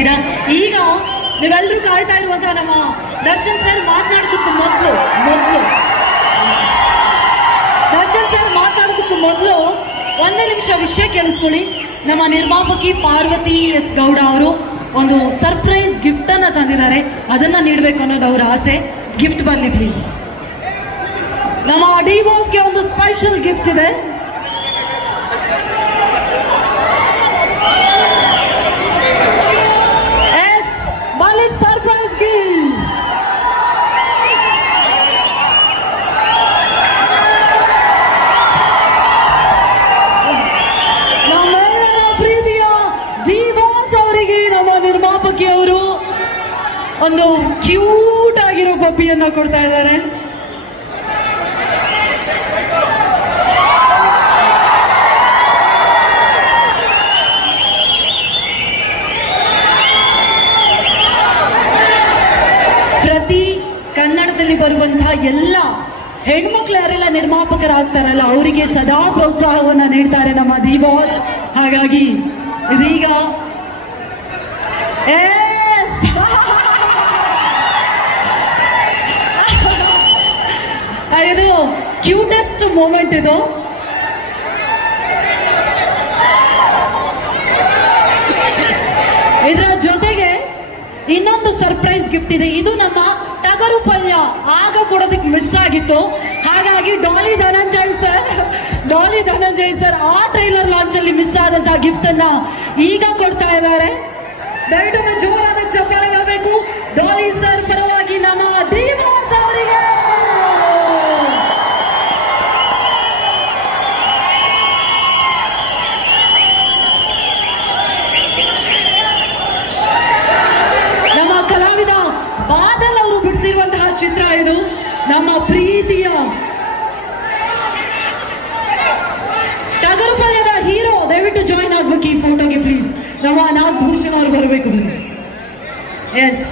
ಇದ್ದೀರಾ ಈಗ ನೀವೆಲ್ಲರೂ ಕಾಯ್ತಾ ಇರುವಂತಹ ನಮ್ಮ ದರ್ಶನ್ ಸರ್ ಮಾತನಾಡೋದಕ್ಕೂ ಮೊದಲು ಮೊದಲು. ದರ್ಶನ್ ಸರ್ ಮಾತಾಡೋದಕ್ಕೂ ಮೊದಲು ಒಂದೇ ನಿಮಿಷ ವಿಷಯ ಕೇಳಿಸ್ಕೊಳ್ಳಿ. ನಮ್ಮ ನಿರ್ಮಾಪಕಿ ಪಾರ್ವತಿ ಎಸ್ ಗೌಡ ಅವರು ಒಂದು ಸರ್ಪ್ರೈಸ್ ಗಿಫ್ಟ್ ಅನ್ನ ತಂದಿದ್ದಾರೆ. ಅದನ್ನ ನೀಡಬೇಕು ಅನ್ನೋದು ಅವರ ಆಸೆ. ಗಿಫ್ಟ್ ಬರಲಿ ಪ್ಲೀಸ್ ನಮ್ಮ ಡಿವೋಸ್ಗೆ ಒಂದು ಸ್ಪೆಷಲ್ ಗಿಫ್ಟ್ ಇದೆ. ಒಂದು ಕ್ಯೂಟ್ ಆಗಿರೋ ಪಪ್ಪಿಯನ್ನ ಕೊಡ್ತಾ ಇದ್ದಾರೆ ಪ್ರತಿ ಕನ್ನಡದಲ್ಲಿ ಬರುವಂತಹ ಎಲ್ಲ ಹೆಣ್ಮಕ್ಳು ಯಾರೆಲ್ಲ ನಿರ್ಮಾಪಕರಾಗ್ತಾರಲ್ಲ, ಅವರಿಗೆ ಸದಾ ಪ್ರೋತ್ಸಾಹವನ್ನ ನೀಡ್ತಾರೆ ನಮ್ಮ ದಿವಾಸ್ ಹಾಗಾಗಿ ಇದೀಗ Yes! ಇದು ಕ್ಯೂಟೆಸ್ಟ್ ಮೂಮೆಂಟ್ ಇದು. ಇದರ ಜೊತೆಗೆ ಇನ್ನೊಂದು ಸರ್ಪ್ರೈಸ್ ಗಿಫ್ಟ್ ಇದೆ. ಇದು ನಮ್ಮ ಟಗರು ಪಲ್ಯ. ಆಗ ಕೊಡೋದಕ್ಕೆ ಮಿಸ್ ಆಗಿತ್ತು. ಹಾಗಾಗಿ ಡಾಲಿ ಧನಂಜಯ್ ಸರ್ ಡಾಲಿ ಧನಂಜಯ್ ಸರ್ ಆ ಟ್ರೈಲರ್ ಲಾಂಚ್ ಅಲ್ಲಿ ಮಿಸ್ ಆದಂತಹ ಗಿಫ್ಟ್ ಅನ್ನ ಈಗ ಕೊಡ್ತಾ ಇದ್ದಾರೆ. ದಯವಿಟ್ಟು ನಮ್ಮ ಪ್ರೀತಿಯ ಟಗರು ಹೀರೋ, ದಯವಿಟ್ಟು ಜಾಯಿನ್ ಆಗ್ಬೇಕು ಈ ಫೋಟೋಗೆ ಪ್ಲೀಸ್ ನಮ್ಮ ನಾಗಭೂಷಣ ಅವರು ಬರಬೇಕು ಪ್ಲೀಸ್ ಎಸ್